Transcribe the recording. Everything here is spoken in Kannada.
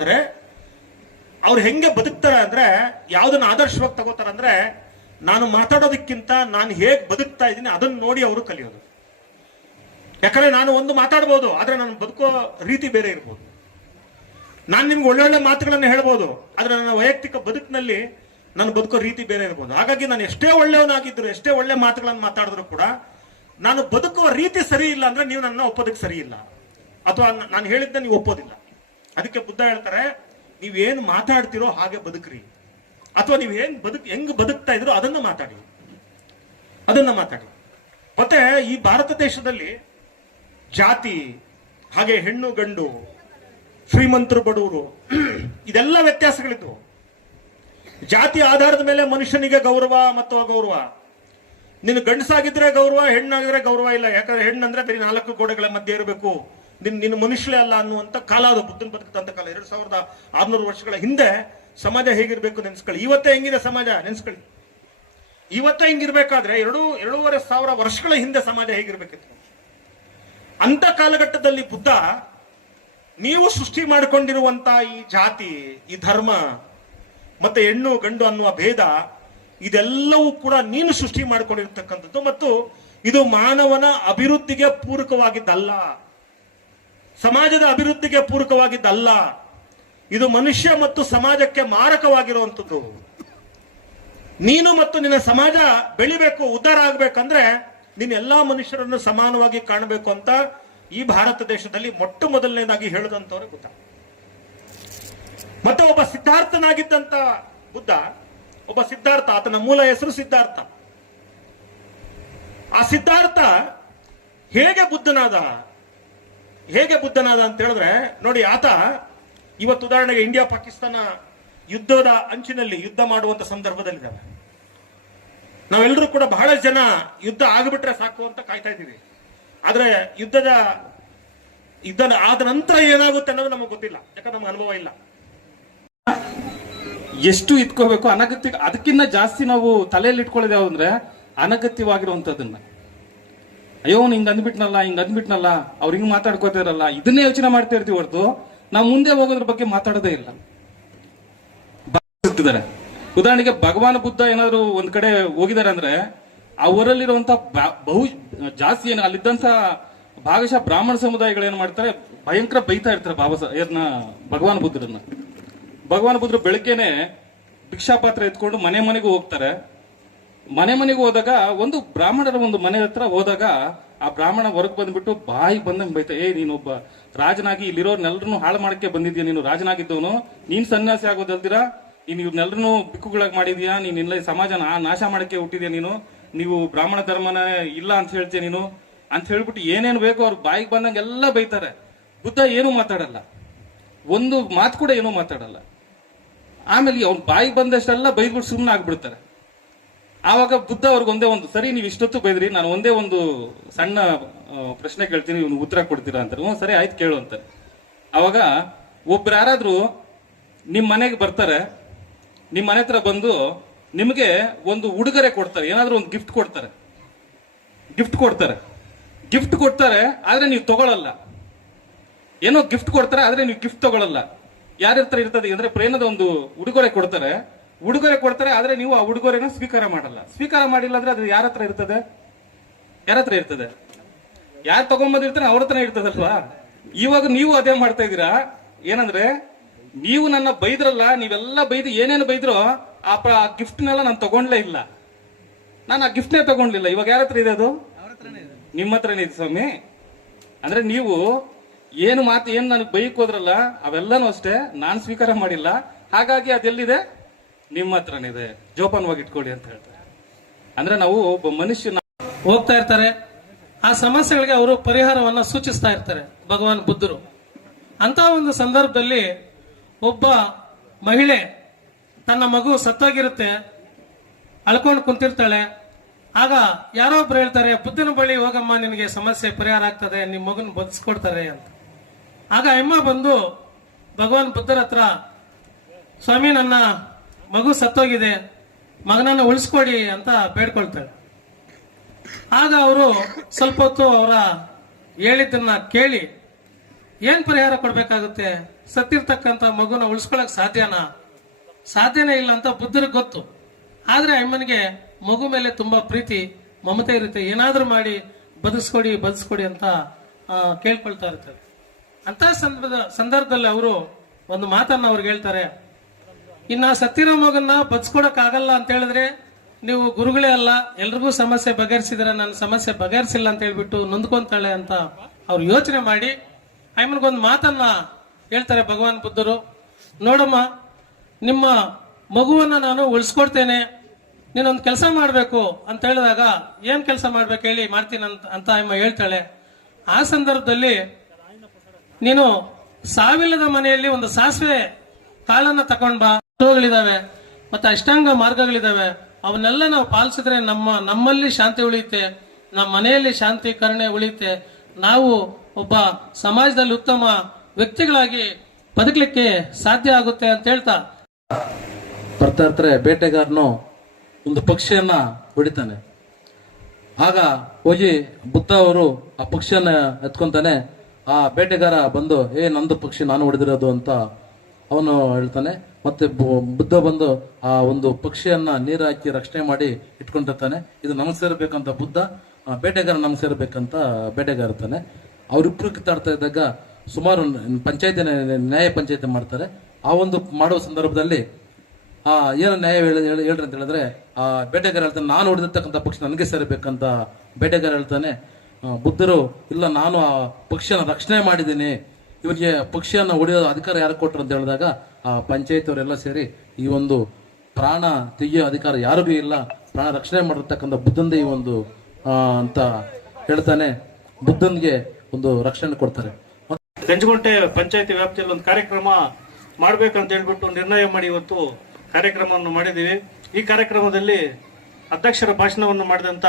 ಆದ್ರೆ ಅವ್ರು ಹೆಂಗೆ ಬದುಕ್ತಾರೆ ಅಂದ್ರೆ ಯಾವ್ದನ್ನ ಆದರ್ಶವಾಗಿ ತಗೋತಾರೆ ಅಂದ್ರೆ ನಾನು ಮಾತಾಡೋದಕ್ಕಿಂತ ನಾನು ಹೇಗ್ ಬದುಕ್ತಾ ಇದ್ದೀನಿ ಅದನ್ನ ನೋಡಿ ಅವರು ಕಲಿಯೋದು. ಯಾಕಂದ್ರೆ ನಾನು ಒಂದು ಮಾತಾಡ್ಬೋದು, ಆದ್ರೆ ನಾನು ಬದುಕೋ ರೀತಿ ಬೇರೆ ಇರ್ಬೋದು. ನಾನು ನಿಮ್ಗೆ ಒಳ್ಳೊಳ್ಳೆ ಮಾತುಗಳನ್ನು ಹೇಳ್ಬೋದು, ಆದ್ರೆ ನನ್ನ ವೈಯಕ್ತಿಕ ಬದುಕಿನಲ್ಲಿ ನಾನು ಬದುಕೋ ರೀತಿ ಬೇರೆ ಇರ್ಬೋದು. ಹಾಗಾಗಿ ನಾನು ಎಷ್ಟೇ ಒಳ್ಳೆಯವನಾಗಿದ್ರು, ಎಷ್ಟೇ ಒಳ್ಳೆ ಮಾತುಗಳನ್ನು ಮಾತಾಡಿದ್ರು ಕೂಡ ನಾನು ಬದುಕುವ ರೀತಿ ಸರಿ ಇಲ್ಲ ಅಂದ್ರೆ ನೀವು ನನ್ನ ಒಪ್ಪೋದಕ್ಕೆ ಸರಿ ಇಲ್ಲ, ಅಥವಾ ನಾನು ಹೇಳಿದ್ದ ನೀವು ಒಪ್ಪೋದಿಲ್ಲ. ಅದಕ್ಕೆ ಬುದ್ಧ ಹೇಳ್ತಾರೆ, ನೀವೇನು ಮಾತಾಡ್ತಿರೋ ಹಾಗೆ ಬದುಕ್ರಿ, ಅಥವಾ ನೀವು ಹೆಂಗ್ ಬದುಕ್ತಾ ಇದ್ರು ಅದನ್ನ ಮಾತಾಡಿ. ಮತ್ತೆ ಈ ಭಾರತ ದೇಶದಲ್ಲಿ ಜಾತಿ, ಹಾಗೆ ಹೆಣ್ಣು ಗಂಡು, ಶ್ರೀಮಂತರು ಬಡವರು, ಇದೆಲ್ಲ ವ್ಯತ್ಯಾಸಗಳಿದ್ವು. ಜಾತಿ ಆಧಾರದ ಮೇಲೆ ಮನುಷ್ಯನಿಗೆ ಗೌರವ ಮತ್ತು ಅಗೌರವ. ನೀನು ಗಂಡಸಾಗಿದ್ರೆ ಗೌರವ, ಹೆಣ್ಣಾಗಿದ್ರೆ ಗೌರವ ಇಲ್ಲ. ಯಾಕಂದ್ರೆ ಹೆಣ್ಣಂದ್ರೆ ಬರೀ 4 ಗೋಡೆಗಳ ಮಧ್ಯೆ ಇರಬೇಕು, ನಿನ್ನ ಮನುಷ್ಯಲೇ ಅಲ್ಲ ಅನ್ನುವಂತ ಕಾಲ ಅದು, ಬುದ್ಧನ ಬದುಕಂತ ಕಾಲ. 2600 ವರ್ಷಗಳ ಹಿಂದೆ ಸಮಾಜ ಹೇಗಿರ್ಬೇಕು ನೆನ್ಸ್ಕೊಳ್ಳಿ. ಇವತ್ತೇ ಹೆಂಗಿದೆ ಸಮಾಜ ನೆನ್ಸ್ಕೊಳ್ಳಿ. ಇವತ್ತೇ ಹಿಂಗಿರ್ಬೇಕಾದ್ರೆ 2,500 ವರ್ಷಗಳ ಹಿಂದೆ ಸಮಾಜ ಹೇಗಿರ್ಬೇಕಿತ್ತು. ಅಂತ ಕಾಲಘಟ್ಟದಲ್ಲಿ ಬುದ್ಧ, ನೀವು ಸೃಷ್ಟಿ ಮಾಡಿಕೊಂಡಿರುವಂತ ಈ ಜಾತಿ, ಈ ಧರ್ಮ, ಮತ್ತೆ ಹೆಣ್ಣು ಗಂಡು ಅನ್ನುವ ಭೇದ, ಇದೆಲ್ಲವೂ ಕೂಡ ನೀನು ಸೃಷ್ಟಿ ಮಾಡಿಕೊಂಡಿರ್ತಕ್ಕಂಥದ್ದು, ಮತ್ತು ಇದು ಮಾನವನ ಅಭಿವೃದ್ಧಿಗೆ ಪೂರಕವಾಗಿದ್ದಲ್ಲ, ಸಮಾಜದ ಅಭಿವೃದ್ಧಿಗೆ ಪೂರಕವಾಗಿದ್ದಲ್ಲ. ಇದು ಮನುಷ್ಯ ಮತ್ತು ಸಮಾಜಕ್ಕೆ ಮಾರಕವಾಗಿರುವಂಥದ್ದು. ನೀನು ಮತ್ತು ನಿನ್ನ ಸಮಾಜ ಬೆಳಿಬೇಕು, ಉದ್ಧಾರ ಆಗ್ಬೇಕಂದ್ರೆ ನೀನು ಎಲ್ಲಾ ಮನುಷ್ಯರನ್ನು ಸಮಾನವಾಗಿ ಕಾಣಬೇಕು ಅಂತ ಈ ಭಾರತ ದೇಶದಲ್ಲಿ ಮೊಟ್ಟ ಮೊದಲನೇದಾಗಿ ಹೇಳಿದಂತವ್ರೆ ಬುದ್ಧ. ಮತ್ತೆ ಒಬ್ಬ ಸಿದ್ಧಾರ್ಥನಾಗಿದ್ದಂತ ಬುದ್ಧ, ಒಬ್ಬ ಸಿದ್ಧಾರ್ಥ, ಆತನ ಮೂಲ ಹೆಸರು ಸಿದ್ಧಾರ್ಥ. ಆ ಸಿದ್ಧಾರ್ಥ ಹೇಗೆ ಬುದ್ಧನಾದ ಅಂತ ಹೇಳಿದ್ರೆ ನೋಡಿ, ಆತ ಇವತ್ತು ಉದಾಹರಣೆಗೆ ಇಂಡಿಯಾ ಪಾಕಿಸ್ತಾನ ಯುದ್ಧದ ಅಂಚಿನಲ್ಲಿ ಯುದ್ಧ ಮಾಡುವಂತ ಸಂದರ್ಭದಲ್ಲಿದ್ದಾವೆ. ನಾವೆಲ್ಲರೂ ಕೂಡ ಬಹಳ ಜನ ಯುದ್ಧ ಆಗಿಬಿಟ್ರೆ ಸಾಕು ಅಂತ ಕಾಯ್ತಾ ಇದ್ದೀವಿ. ಆದ್ರೆ ಯುದ್ಧ ಆದ ನಂತರ ಏನಾಗುತ್ತೆ ಅನ್ನೋದು ನಮಗೆ ಗೊತ್ತಿಲ್ಲ, ಯಾಕಂದ್ರೆ ನಮ್ಗೆ ಅನುಭವ ಇಲ್ಲ. ಎಷ್ಟು ಇಟ್ಕೋಬೇಕು ಅನಗತ್ಯ, ಅದಕ್ಕಿಂತ ಜಾಸ್ತಿ ನಾವು ತಲೆಯಲ್ಲಿ ಇಟ್ಕೊಳ್ಳೋದು ಅಂದ್ರೆ ಅನಗತ್ಯವಾಗಿರುವಂತದನ್ನ. ಅಯ್ಯೋ ಹಿಂಗ್ ಅಂದ್ಬಿಟ್ನಲ್ಲ, ಅವ್ರು ಹಿಂಗ್ ಮಾತಾಡ್ಕೋತಾರಲ್ಲ, ಇದನ್ನೇ ಯೋಚನೆ ಮಾಡ್ತಾ ಇರ್ತೀವಿ ಹೊರತು ನಾವು ಮುಂದೆ ಹೋಗೋದ್ರ ಬಗ್ಗೆ ಮಾತಾಡೋದೇ ಇಲ್ಲ. ಉದಾಹರಣೆಗೆ ಭಗವಾನ್ ಬುದ್ಧ ಏನಾದ್ರು ಒಂದ್ ಕಡೆ ಹೋಗಿದ್ದಾರೆ ಅಂದ್ರೆ ಅವರಲ್ಲಿರುವಂತ ಜಾಸ್ತಿ ಏನು ಅಲ್ಲಿದ್ದಂತ ಭಾಗಶಃ ಬ್ರಾಹ್ಮಣ ಸಮುದಾಯಗಳು ಏನ್ ಮಾಡ್ತಾರೆ, ಭಯಂಕರ ಬೈತಾ ಇರ್ತಾರೆ ಭಗವಾನ್ ಬುದ್ಧರು ಬೆಳಗ್ಗೆನೆ ಭಿಕ್ಷಾಪಾತ್ರ ಎತ್ಕೊಂಡು ಮನೆಗೂ ಹೋಗ್ತಾರೆ. ಮನೆಗೂ ಹೋದಾಗ ಒಂದು ಬ್ರಾಹ್ಮಣರ ಒಂದು ಮನೆ ಹತ್ರ ಹೋದಾಗ ಆ ಬ್ರಾಹ್ಮಣ ಹೊರಗೆ ಬಂದ್ಬಿಟ್ಟು ಬಾಯಿ ಬಂದಂಗೆ ಬೈತಾ, ನೀನೊಬ್ಬ ರಾಜನಾಗಿ ಇಲ್ಲಿರೋರ್ನೆಲ್ಲರನ್ನು ಹಾಳು ಮಾಡಕ್ಕೆ ಬಂದಿದ್ಯಾ, ನೀನು ರಾಜನಾಗಿದ್ದವನು, ನೀನ್ ಸನ್ಯಾಸಿ ಆಗೋದಲ್ದಿರಾ ನೀನ್ ಇವ್ರನ್ನೆಲ್ಲರನ್ನು ಬಿಕ್ಕುಗಳಾಗಿ ಮಾಡಿದ್ಯಾ, ನೀನೆಲ್ಲ ಸಮಾಜ ನಾಶ ಮಾಡಕ್ಕೆ ಹುಟ್ಟಿದ್ಯಾ, ನೀವು ಬ್ರಾಹ್ಮಣ ಧರ್ಮನ ಇಲ್ಲ ಅಂತ ಹೇಳ್ತೀಯ ನೀನು ಅಂತ ಹೇಳ್ಬಿಟ್ಟು ಏನೇನು ಬೇಕೋ ಅವ್ರ ಬಾಯಿಗೆ ಬಂದಂಗೆಲ್ಲ ಬೈತಾರೆ. ಬುದ್ಧ ಏನೂ ಮಾತಾಡಲ್ಲ, ಒಂದು ಮಾತು ಕೂಡ ಏನೂ ಮಾತಾಡಲ್ಲ. ಆಮೇಲೆ ಅವ್ನ ಬಾಯಿಗೆ ಬಂದಷ್ಟೆಲ್ಲ ಬೈದ್ಬಿಟ್ಟು ಸುಮ್ಮನೆ ಆಗ್ಬಿಡ್ತಾರೆ. ಆವಾಗ ಬುದ್ಧ ಅವ್ರಿಗೆ ಒಂದೇ ಒಂದು, ಸರಿ ನೀವು ಇಷ್ಟೊತ್ತು ಬೈದ್ರಿ, ನಾನು ಒಂದೇ ಒಂದು ಸಣ್ಣ ಪ್ರಶ್ನೆ ಕೇಳ್ತೀನಿ, ಇವ್ನು ಉತ್ತರ ಕೊಡ್ತೀರಾ ಅಂತಾರೆ. ಸರಿ ಆಯ್ತು ಕೇಳು ಅಂತಾರೆ. ಅವಾಗ ಒಬ್ರು ಯಾರಾದ್ರೂ ನಿಮ್ ಮನೆಗೆ ಬರ್ತಾರೆ, ನಿಮ್ ಮನೆ ಹತ್ರ ಬಂದು ನಿಮಗೆ ಒಂದು ಉಡುಗೊರೆ ಕೊಡ್ತಾರೆ, ಏನಾದ್ರೂ ಒಂದು ಗಿಫ್ಟ್ ಕೊಡ್ತಾರೆ, ಆದ್ರೆ ನೀವು ತಗೊಳ್ಳಲ್ಲ. ಏನೋ ಗಿಫ್ಟ್ ಕೊಡ್ತಾರೆ, ಆದ್ರೆ ನೀವು ಗಿಫ್ಟ್ ತಗೊಳ್ಳಲ್ಲ. ಯಾರ ಹತ್ರ ಇರ್ತದೆ ಅಂದ್ರೆ ಪ್ರೇಮದ ಒಂದು ಉಡುಗೊರೆ ಕೊಡ್ತಾರೆ, ಆದ್ರೆ ನೀವು ಆ ಉಡುಗೊರೆನ ಸ್ವೀಕಾರ ಮಾಡಿಲ್ಲ ಅಂದ್ರೆ ಅದು ಯಾರ ಹತ್ರ ಇರ್ತದೆ? ಯಾರು ತಗೊಂಬಂದಿರ್ತಾರೆ ಅವ್ರ ಹತ್ರ ಇರ್ತದಲ್ವಾ? ಇವಾಗ ನೀವು ಅದೇ ಮಾಡ್ತಾ ಇದ್ದೀರಾ. ಏನಂದ್ರೆ ನೀವು ನನ್ನ ಬೈದ್ರಲ್ಲ, ನೀವೆಲ್ಲ ಬೈದು ಏನೇನು ಬೈದ್ರೋ ಆ ಗಿಫ್ಟ್ನೆಲ್ಲ ನಾನು ತಗೊಂಡ್ಲೇ ಇಲ್ಲ, ನಾನು ಆ ಗಿಫ್ಟ್ನೇ ತಗೊಂಡ್ಲಿಲ್ಲ. ಇವಾಗ ಯಾರ ಹತ್ರ ಇದೆ? ಅದು ನಿಮ್ಮ ಹತ್ರನೇ ಇದೆ ಸ್ವಾಮಿ. ಅಂದ್ರೆ ನೀವು ಏನು ನನಗೆ ಬೈಕ್ ಹೋದ್ರಲ್ಲ ಅವೆಲ್ಲನೂ ಅಷ್ಟೇ ನಾನು ಸ್ವೀಕಾರ ಮಾಡಿಲ್ಲ, ಹಾಗಾಗಿ ಅದೆಲ್ಲಿದೆ? ನಿಮ್ಮ ಹತ್ರನೇ ಇದೆ, ಜೋಪಾನವಾಗಿ ಇಟ್ಕೊಳ್ಳಿ ಅಂತ ಹೇಳ್ತಾರೆ. ಅಂದ್ರೆ ನಾವು ಒಬ್ಬ ಮನುಷ್ಯ ಹೋಗ್ತಾ ಇರ್ತಾರೆ, ಆ ಸಮಸ್ಯೆಗಳಿಗೆ ಅವರು ಪರಿಹಾರವನ್ನ ಸೂಚಿಸ್ತಾ ಇರ್ತಾರೆ ಭಗವಾನ್ ಬುದ್ಧರು. ಅಂತ ಒಂದು ಸಂದರ್ಭದಲ್ಲಿ ಒಬ್ಬ ಮಹಿಳೆ ತನ್ನ ಮಗು ಸತ್ತೋಗಿರುತ್ತೆ, ಅಳ್ಕೊಂಡು ಕುಂತಿರ್ತಾಳೆ. ಆಗ ಯಾರೋ ಒಬ್ರು ಹೇಳ್ತಾರೆ, ಬುದ್ಧನ ಬಳಿ ಹೋಗಮ್ಮ, ನಿನಗೆ ಸಮಸ್ಯೆ ಪರಿಹಾರ ಆಗ್ತದೆ, ನಿಮ್ಮ ಮಗನ ಬದುಕಿಸ್ಕೊಡ್ತಾರೆ ಅಂತ. ಆಗ ಅಮ್ಮ ಬಂದು ಭಗವಾನ್ ಬುದ್ಧರ ಹತ್ರ, ಸ್ವಾಮಿ ನನ್ನ ಮಗು ಸತ್ತೋಗಿದೆ, ಮಗನನ್ನು ಉಳಿಸ್ಕೊಡಿ ಅಂತ ಬೇಡ್ಕೊಳ್ತಾಳೆ. ಆಗ ಅವರು ಸ್ವಲ್ಪ ಹೊತ್ತು ಅವರ ಹೇಳಿದ್ದನ್ನ ಕೇಳಿ, ಏನ್ ಪರಿಹಾರ ಕೊಡ್ಬೇಕಾಗುತ್ತೆ, ಸತ್ತಿರ್ತಕ್ಕಂಥ ಮಗುನ ಉಳಿಸ್ಕೊಳಕ್ ಸಾಧ್ಯನೇ ಇಲ್ಲ ಅಂತ ಬುದ್ಧರಿಗೆ ಗೊತ್ತು. ಆದ್ರೆ ಅಮ್ಮನಿಗೆ ಮಗು ಮೇಲೆ ತುಂಬಾ ಪ್ರೀತಿ ಮಮತೆ ಇರುತ್ತೆ. ಏನಾದ್ರೂ ಮಾಡಿ ಬದುಸ್ಕೊಡಿ ಅಂತ ಕೇಳ್ಕೊಳ್ತಾ ಇರ್ತಾರೆ. ಅಂತ ಸಂದರ್ಭದಲ್ಲಿ ಅವರು ಒಂದು ಮಾತನ್ನ ಅವ್ರಿಗೆ ಹೇಳ್ತಾರೆ, ಇನ್ನ ಸತ್ತಿರೋ ಮಗನ್ನ ಬದುಸ್ಕೊಡಕ್ ಆಗಲ್ಲ ಅಂತ ಹೇಳಿದ್ರೆ ನೀವು ಗುರುಗಳೇ ಅಲ್ಲ, ಎಲ್ರಿಗೂ ಸಮಸ್ಯೆ ಬಗೆಹರಿಸಿದ್ರೆ ನನ್ನ ಸಮಸ್ಯೆ ಬಗೆಹರಿಸಿಲ್ಲ ಅಂತ ಹೇಳ್ಬಿಟ್ಟು ನೊಂದ್ಕೊಂತಾಳೆ ಅಂತ ಅವ್ರು ಯೋಚನೆ ಮಾಡಿ ಅಮ್ಮನಿಗೊಂದು ಮಾತನ್ನ ಹೇಳ್ತಾರೆ ಭಗವಾನ್ ಬುದ್ಧರು. ನೋಡಮ್ಮ, ನಿಮ್ಮ ಮಗುವನ್ನ ನಾನು ಉಳಿಸ್ಕೊಡ್ತೇನೆ, ನೀನೊಂದು ಕೆಲಸ ಮಾಡಬೇಕು ಅಂತ ಹೇಳಿದಾಗ ಏನ್ ಕೆಲಸ ಮಾಡ್ಬೇಕು ಹೇಳಿ, ಮಾಡ್ತೀನಿ ಅಂತ ಅಮ್ಮ ಹೇಳ್ತಾಳೆ. ಆ ಸಂದರ್ಭದಲ್ಲಿ ನೀನು ಸಾವಿಲ್ಲದ ಮನೆಯಲ್ಲಿ ಒಂದು ಸಾಸಿವೆ ಕಾಳನ್ನ ತಕೊಂಡ್ ಬಾ. ಗಳಿದಾವೆ ಮತ್ತೆ ಅಷ್ಟಾಂಗ ಮಾರ್ಗಗಳಿದಾವೆ, ಅವನ್ನೆಲ್ಲ ನಾವು ಪಾಲಿಸಿದ್ರೆ ನಮ್ಮಲ್ಲಿ ಶಾಂತಿ ಉಳಿಯುತ್ತೆ, ನಮ್ಮ ಮನೆಯಲ್ಲಿ ಶಾಂತಿ ಕರುಣೆ ಉಳಿಯುತ್ತೆ, ನಾವು ಒಬ್ಬ ಸಮಾಜದಲ್ಲಿ ಉತ್ತಮ ವ್ಯಕ್ತಿಗಳಾಗಿ ಬದುಕಲಿಕ್ಕೆ ಸಾಧ್ಯ ಆಗುತ್ತೆ ಅಂತ ಹೇಳ್ತಾ ಬರ್ತಾ ಇರ್ತಾರೆ. ಬೇಟೆಗಾರನು ಒಂದು ಪಕ್ಷಿಯನ್ನ ಹೊಡಿತಾನೆ. ಆಗ ಹೋಗಿ ಬುದ್ಧ ಅವರು ಆ ಪಕ್ಷಿಯನ್ನ ಎತ್ಕೊಂತಾನೆ. ಆ ಬೇಟೆಗಾರ ಬಂದು ನಂದು ಪಕ್ಷಿ ನಾನು ಹೊಡೆದಿರೋದು ಅಂತ ಅವನು ಹೇಳ್ತಾನೆ. ಮತ್ತೆ ಬುದ್ಧ ಬಂದು ಆ ಒಂದು ಪಕ್ಷಿಯನ್ನ ನೀರು ಹಾಕಿ ರಕ್ಷಣೆ ಮಾಡಿ ಇಟ್ಕೊಂಡಿರ್ತಾನೆ. ಇದು ನಮ್ಗೆ ಸೇರ್ಬೇಕಂತ ಬುದ್ಧ, ಬೇಟೆಗಾರ ನಮ್ಗೆ ಸೇರ್ಬೇಕಂತ ಬೇಟೆಗಾರ ಇರ್ತಾನೆ. ಅವ್ರಿಬ್ರು ಕಿತ್ತಾಡ್ತಾ ಇದ್ದಾಗ ಸುಮಾರು ಪಂಚಾಯತಿ ನ್ಯಾಯ ಪಂಚಾಯತಿ ಮಾಡ್ತಾರೆ. ಆ ಒಂದು ಮಾಡುವ ಸಂದರ್ಭದಲ್ಲಿ ಏನು ನ್ಯಾಯ ಹೇಳ್ರಿ ಅಂತ ಹೇಳಿದ್ರೆ ಆ ಬೇಟೆಗಾರ ಹೇಳ್ತಾನೆ, ನಾನು ಹೊಡೆದಿರ್ತಕ್ಕಂಥ ಪಕ್ಷಿ ನನಗೆ ಸೇರಬೇಕಂತ ಬೇಟೆಗಾರ ಹೇಳ್ತಾನೆ. ಬುದ್ಧರು ಇಲ್ಲ, ನಾನು ಆ ಪಕ್ಷಿಯನ್ನು ರಕ್ಷಣೆ ಮಾಡಿದ್ದೀನಿ, ಇವರಿಗೆ ಪಕ್ಷಿಯನ್ನು ಹೊಡೆಯೋ ಅಧಿಕಾರ ಯಾರು ಕೊಟ್ಟರು ಅಂತ ಹೇಳಿದಾಗ ಆ ಪಂಚಾಯತ್ ಅವರೆಲ್ಲ ಸೇರಿ ಈ ಒಂದು ಪ್ರಾಣ ತೆಗೆಯೋ ಅಧಿಕಾರ ಯಾರಿಗೂ ಇಲ್ಲ, ಪ್ರಾಣ ರಕ್ಷಣೆ ಮಾಡಿರ್ತಕ್ಕಂಥ ಬುದ್ಧಂದೇ ಈ ಒಂದು ಅಂತ ಹೇಳ್ತಾನೆ. ಬುದ್ಧನ್ಗೆ ಒಂದು ರಕ್ಷಣೆ ಕೊಡ್ತಾರೆ. ಗಂಜಗುಂಟೆ ಪಂಚಾಯತಿ ವ್ಯಾಪ್ತಿಯಲ್ಲಿ ಒಂದು ಕಾರ್ಯಕ್ರಮ ಮಾಡ್ಬೇಕಂತ ಹೇಳ್ಬಿಟ್ಟು ನಿರ್ಣಯ ಮಾಡಿ ಇವತ್ತು ಕಾರ್ಯಕ್ರಮವನ್ನು ಮಾಡಿದ್ದೀವಿ. ಈ ಕಾರ್ಯಕ್ರಮದಲ್ಲಿ ಅಧ್ಯಕ್ಷರ ಭಾಷಣವನ್ನು ಮಾಡಿದಂತ